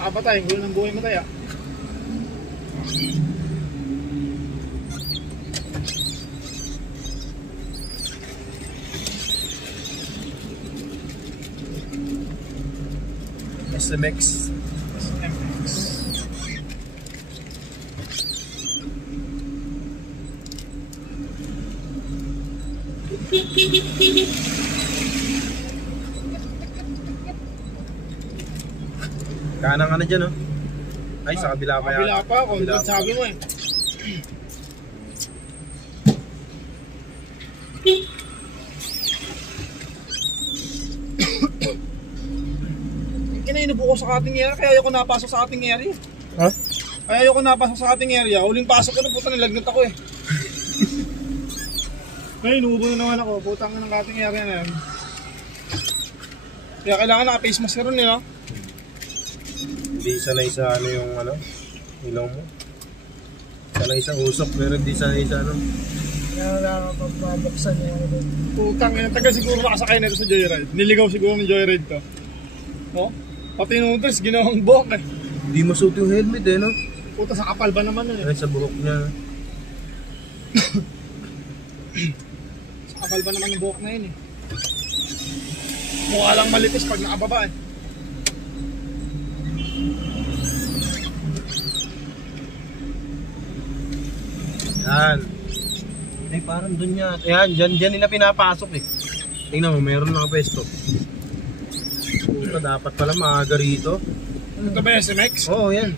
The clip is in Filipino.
Nakapatay, gulo ng buhay matay ah. SMX. Kanang ano dyan, oh. Ay, sa kabila pa yan. Kabila pa, kung sabi mo eh. Kinainubo ko sa ating area, kaya ayoko napasok sa ating area. Ha? Kaya ayoko napasok sa ating area. Huling pasok ko na, puta, nilagnat ako eh. Ngayon, inuubo na naman ako. Putang ng ating area na yan. Kaya kailangan naka-face mask ron eh, no? Hindi sanay sa ano yung ano, ilaw mo. Sanay sa usok, pero hindi sanay sa ano. Kaya pagpabuksan niya yung ulit. Putang ina, taga siguro nakasakay na ito sa Joyride. Niligaw siguro ng Joyride to. No? Pati nung tres, ginawang buhok eh. Hindi masuot yung helmet eh, no? Puta, sa kapal ba naman nun eh? Ay, sa buhok niya. Sa kapal ba naman yung buhok na yun eh? Mukha lang malitis pag nakababa eh. Yan. Ay, parang dun niya. Ayan, dyan nila pinapasok eh. Tingnan mo, meron mga pwesto. Puta, dapat pala maaga rito. Ito ba SMX? Oo, yan.